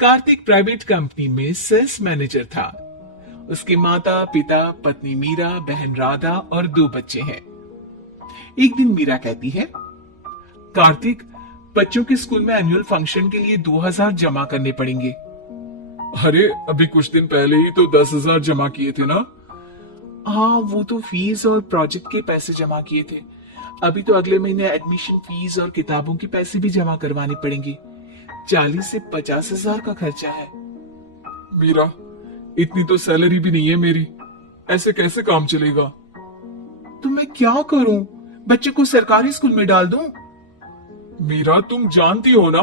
Kartik private company में sales manager था। उसके माता पिता, पत्नी मीरा, बहन राधा और 2 बच्चे हैं। एक दिन मीरा कहती है, कार्तिक, बच्चों के स्कूल में एनुअल फंक्शन के लिए 2000 जमा करने पड़ेंगे। अरे अभी कुछ दिन पहले ही तो 10,000 जमा किए थे ना। हाँ, वो तो फीस और प्रोजेक्ट के पैसे जमा किए थे। अभी तो अगले महीने एडमिशन फीस और किताबों के पैसे भी जमा करवाने पड़ेंगे। 40 से 50,000 का खर्चा है। मीरा, इतनी तो सैलरी भी नहीं है मेरी, ऐसे कैसे काम चलेगा? तो मैं क्या करूं? बच्चे को सरकारी स्कूल में डाल दूं? मीरा, तुम जानती हो ना,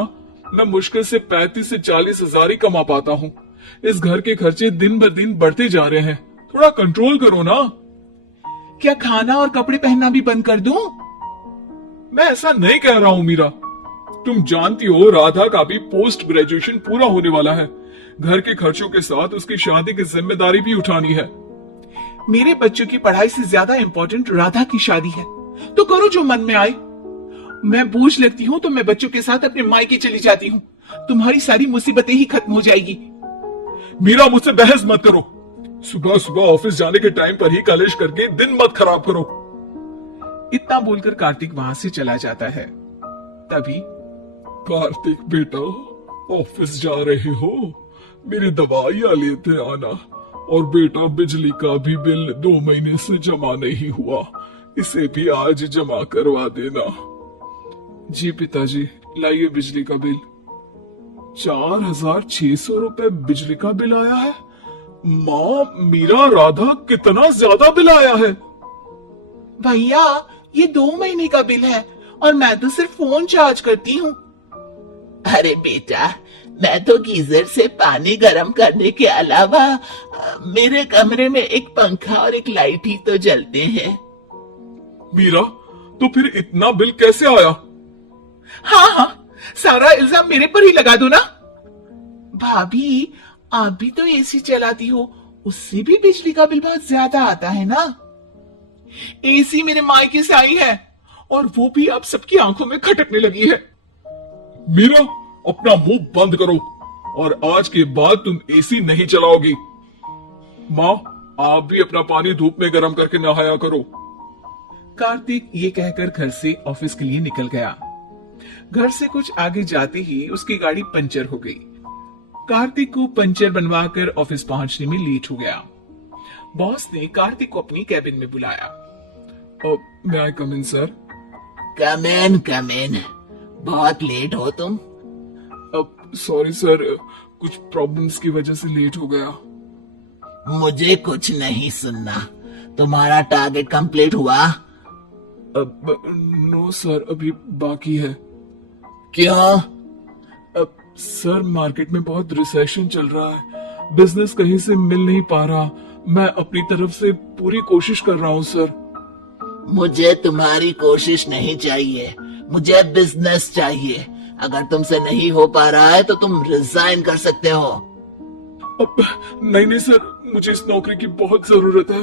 मैं मुश्किल से 35 से 40,000 ही कमा पाता हूँ। इस घर के खर्चे दिन ब दिन बढ़ते जा रहे हैं, थोड़ा कंट्रोल करो ना। क्या खाना और कपड़े पहनना भी बंद कर दूं? मैं ऐसा नहीं कह रहा हूँ मीरा। तुम जानती हो राधा का भी पोस्ट ग्रेजुएशन पूरा होने वाला है। घर के खर्चों के साथ उसकी शादी की जिम्मेदारी भी उठानी है। मेरे बच्चों की पढ़ाई से ज्यादा इंपॉर्टेंट राधा की शादी है, तो करो जो मन में आए। मैं बोझ लगती हूँ तो मैं बच्चों के साथ अपने मायके चली जाती हूँ। तुम्हारी सारी मुसीबतें ही खत्म हो जाएगी। मीरा, मुझसे बहस मत करो। सुबह सुबह ऑफिस जाने के टाइम पर ही कलेश करके दिन मत खराब करो। इतना बोलकर कार्तिक वहां से चला जाता है। तभी, कार्तिक बेटा, ऑफिस जा रहे हो? मेरी दवाइयां लेते आना। और बेटा, बिजली का भी बिल 2 महीने से जमा नहीं हुआ, इसे भी आज जमा करवा देना। जी पिताजी, लाइए बिजली का बिल। 4,600 रुपए बिजली का बिल आया है। माँ, मीरा, राधा, कितना ज्यादा बिल आया है। भैया, ये 2 महीने का बिल है और मैं तो सिर्फ फोन चार्ज करती हूँ। अरे बेटा, मैं तो गीजर से पानी गर्म करने के अलावा मेरे कमरे में एक पंखा और एक लाइट ही तो जलते हैं। मीरा, तो फिर इतना बिल कैसे आया? हाँ हाँ, सारा इल्जाम मेरे पर ही लगा दो ना। भाभी, आप भी तो एसी चलाती हो, उससे भी बिजली का बिल बहुत ज्यादा आता है ना। एसी मेरे मायके से आई है और वो भी अब सबकी आंखों में खटकने लगी है। मीरा, अपना मुंह बंद करो और आज के बाद तुम एसी नहीं चलाओगी। माँ, आप भी अपना पानी धूप में गर्म करके नहाया करो। कार्तिक ये कहकर घर से ऑफिस के लिए निकल गया। घर से कुछ आगे जाते ही उसकी गाड़ी पंचर हो गई। कार्तिक को पंचर बनवाकर ऑफिस पहुंचने में लेट हो गया। बॉस ने कार्तिक को अपनी कैबिन में बुलाया। मे आई कम इन सर? कम इन। बहुत लेट हो तुम। सॉरी सर, कुछ प्रॉब्लम्स की वजह से लेट हो गया। मुझे कुछ नहीं सुनना। तुम्हारा टारगेट कंप्लीट हुआ? नो सर, अभी बाकी है। क्यों? सर, मार्केट में बहुत रिसेशन चल रहा है, बिजनेस कहीं से मिल नहीं पा रहा। मैं अपनी तरफ से पूरी कोशिश कर रहा हूँ सर। मुझे तुम्हारी कोशिश नहीं चाहिए, मुझे बिजनेस चाहिए। अगर तुमसे नहीं हो पा रहा है तो तुम रिजाइन कर सकते हो। नहीं सर, मुझे इस नौकरी की बहुत जरूरत है।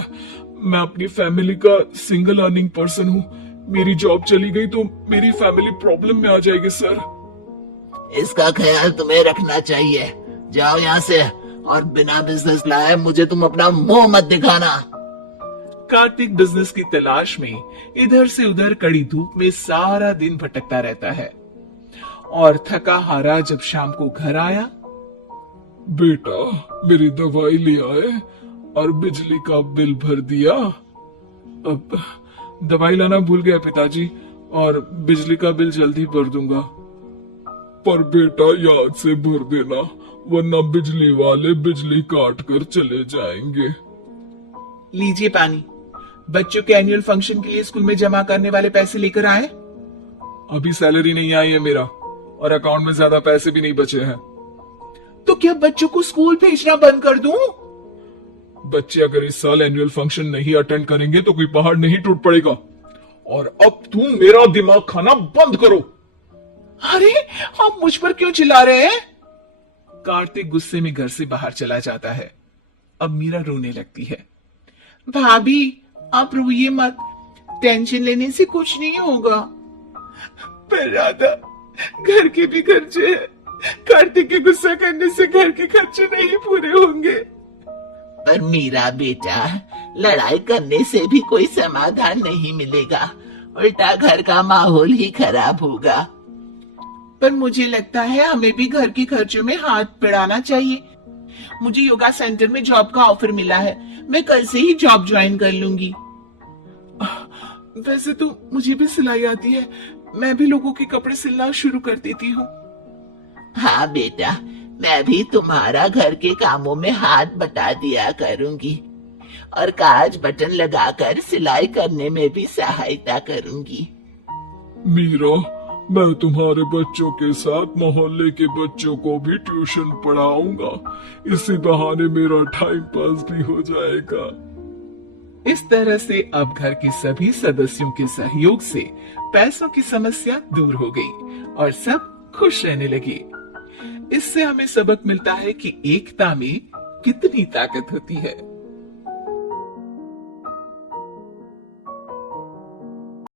मैं अपनी फैमिली का सिंगल अर्निंग पर्सन हूँ। मेरी जॉब चली गई तो मेरी फैमिली प्रॉब्लम में आ जाएगी सर। इसका ख्याल तुम्हें रखना चाहिए। जाओ यहाँ से, और बिना बिजनेस लाए मुझे तुम अपना मुंह मत दिखाना। कार्तिक बिजनेस की तलाश में इधर से उधर कड़ी धूप में सारा दिन भटकता रहता है और थका हारा जब शाम को घर आया। बेटा, मेरी दवाई ले आए और बिजली का बिल भर दिया। अब दवाई लाना भूल गया पिताजी, और बिजली का बिल जल्दी भर दूंगा। पर बेटा, याद से भर देना, वरना बिजली वाले बिजली काट कर चले जाएंगे। लीजिए पानी। बच्चों के एनुअल फंक्शन के लिए स्कूल में जमा करने वाले पैसे लेकर आए? अभी सैलरी नहीं आई है मेरा, और अकाउंट में ज्यादा पैसे भी नहीं बचे हैं। तो क्या बच्चों को स्कूल भेजना बंद कर दूं? बच्चे अगर इस साल एनुअल फंक्शन नहीं अटेंड करेंगे तो कोई पहाड़ नहीं टूट पड़ेगा। और अब तुम मेरा दिमाग खाना बंद करो। अरे, आप मुझ पर क्यों चिल्ला रहे हैं? कार्तिक गुस्से में घर से बाहर चला जाता है। अब मीरा रोने लगती है। भाभी, आप रोइए मत, टेंशन लेने से कुछ नहीं होगा। पर राधा, घर के भी खर्चे हैं, कार्तिक के गुस्सा करने से घर के खर्चे नहीं पूरे होंगे। पर मीरा बेटा, लड़ाई करने से भी कोई समाधान नहीं मिलेगा, उल्टा घर का माहौल ही खराब होगा। पर मुझे लगता है हमें भी घर के खर्चों में हाथ बढ़ाना चाहिए। मुझे योगा सेंटर में जॉब का ऑफर मिला है, मैं कल से ही जॉब ज्वाइन कर लूंगी। वैसे तो मुझे भी सिलाई आती है, मैं भी लोगों के कपड़े सिलना शुरू कर देती हूँ। हाँ बेटा, मैं भी तुम्हारा घर के कामों में हाथ बटा दिया करूंगी और काज बटन लगाकर सिलाई करने में भी सहायता करूंगी। मीरा, मैं तुम्हारे बच्चों के साथ मोहल्ले के बच्चों को भी ट्यूशन पढ़ाऊंगा। इसी बहाने मेरा टाइम पास भी हो जाएगा। इस तरह से अब घर के सभी सदस्यों के सहयोग से पैसों की समस्या दूर हो गई और सब खुश रहने लगे। इससे हमें सबक मिलता है कि एकता में कितनी ताकत होती है।